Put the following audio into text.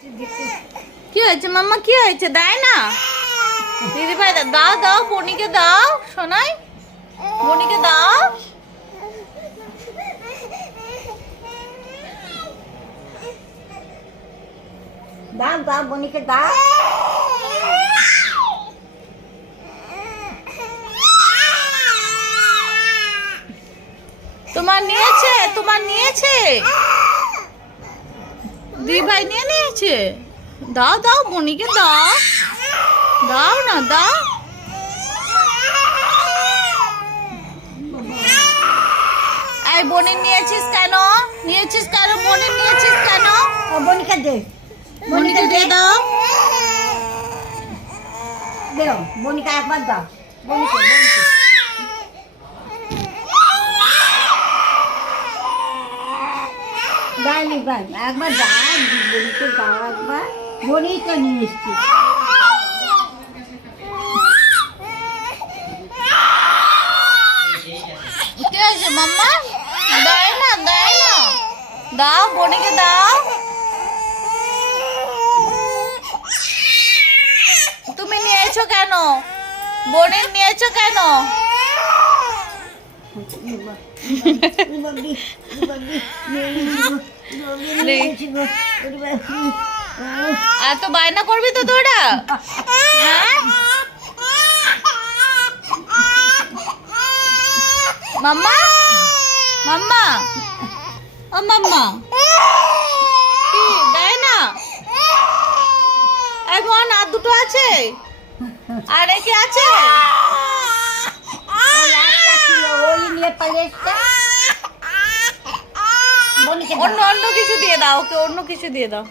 কি হয়েছে মাম্মা, কি হয়েছে? দেয় না দিদি ভাই? দাও দাও, বনিকে দাও, শোনাই বনিকে দাও। দাও দাও বনিকে দাও। তোমার নিয়েছে, তোমার নিয়েছে, দিদি ভাই নিয়ে নিয়েছে। দাও দাও বনিকে দাও, দাও না দাও। এই বনির নিয়েছিস কেন? নিয়েছিস কেন? বনির নিয়েছিস কেন? ও বনিকে দে, বনিকে দিয়ে দাও। দেও বনিকে একবার দাও। বনিকে বনিকে দাইনি ভাই, একবার দাও বনিকে দাও একবার। বনি তো নিয়ে এসছি। কি হয়েছে মাম্মা? দেয় না, দেয় না। দাও বনিকে দাও। তুমি নিয়েছো কেন? বনির নিয়েছো কেন? এত বায়না করবি তো তোরা? হ্যাঁ মাম্মা, মাম্মা, ও মাম্মা, কি দেয় না? এই বোন আর দুটো আছে, আর একে আছে। ওই নিয়ে পালিয়ে এসছে। বনিকে দাও। অন্য অন্য কিছু দিয়ে দাও ওকে, অন্য কিছু দিয়ে দাও।